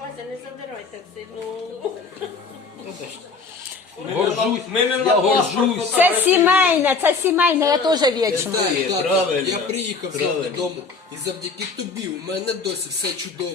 Вася, не задирай так сильно. Горжусь, Ми не я на горжусь. Це сімейне, це сімейне, я теж вічно. Так, так, правильно, я приїхав правильно. завтра додому, і завдяки тобі у мене досі все чудово.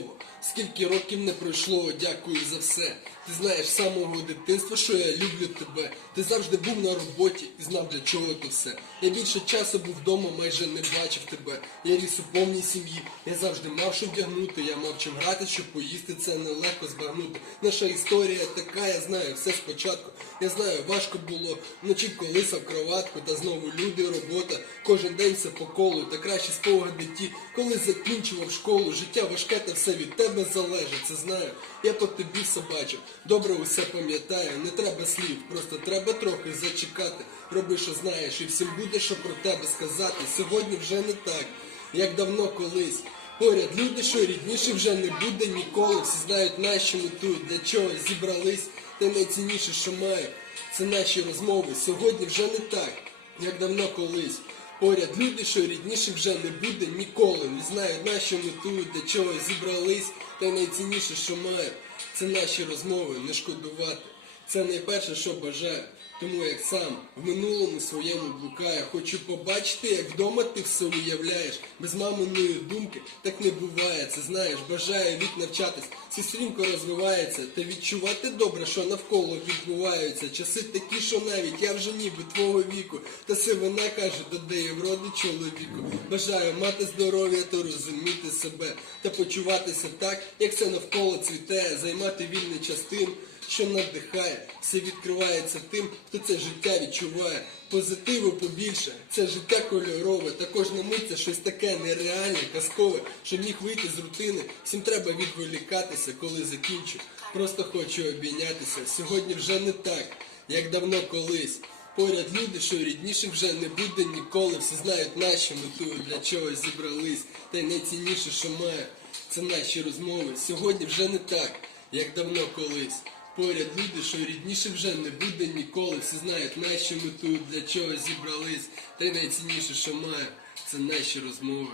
Скільки років не пройшло, дякую за все. Ти знаєш з самого дитинства, що я люблю тебе. Ти завжди був на роботі і знав для чого то все. Я більше часу був вдома, майже не бачив тебе. Я ріс у повній сім'ї. Я завжди мав що вдягнути. Я мав чим грати, щоб поїсти. Це нелегко збагнути. Наша історія така, я знаю все спочатку. Я знаю, важко було вночі колисав кроватку, та знову люди, робота. Кожен день все по колу, та кращі спогади ті, коли закінчував школу. Життя важке, та все від тебе залежить. Це знаю. Я по тобі все бачив. Добре усе пам'ятаю, не треба слів, просто треба трохи зачекати. Роби, що знаєш, і всім буде що про тебе сказати. Сьогодні вже не так, як давно колись. Поряд люди, що рідніше вже не буде ніколи. Всі знають наші ми тут, для чого зібрались. Та найцінніше, що маю, це наші розмови. Сьогодні вже не так, як давно колись. Поряд люди, що рідніше вже не буде ніколи. Не знають наші ми тут, для чого зібрались. Та найцінніше, що маю, це наші розмови, не шкодувати. Це найперше, що бажаю. Тому як сам в минулому своєму блукаю, хочу побачити, як вдома ти все уявляєш. Без маминої думки так не буває. Це знаєш, бажаю вік навчатись, всі стрімко розвивається, та відчувати добре, що навколо відбуваються. Часи такі, що навіть я вже ніби твого віку. Та сивина каже, додає в роди чоловіку. Бажаю мати здоров'я та розуміти себе та почуватися так, як це навколо цвіте, займати вільний час тим, що надихає, все відкривається тим, хто це життя відчуває. Позитиву побільше, це життя кольорове, та кожна мить щось таке нереальне, казкове, щоб міг вийти з рутини. Всім треба відволікатися, коли закінчу. Просто хочу обійнятися. Сьогодні вже не так, як давно колись. Поряд люди, що рідніших вже не буде ніколи. Всі знають наші мету, для чого зібрались. Та й найцінніше, що маю, це наші розмови. Сьогодні вже не так, як давно колись. Поряд люди, що рідніше вже не буде ніколи. Всі знають нащо ми тут, для чого зібрались. Та й найцінніше, що маю, це наші розмови.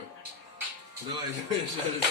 Давай, давай, ще раз.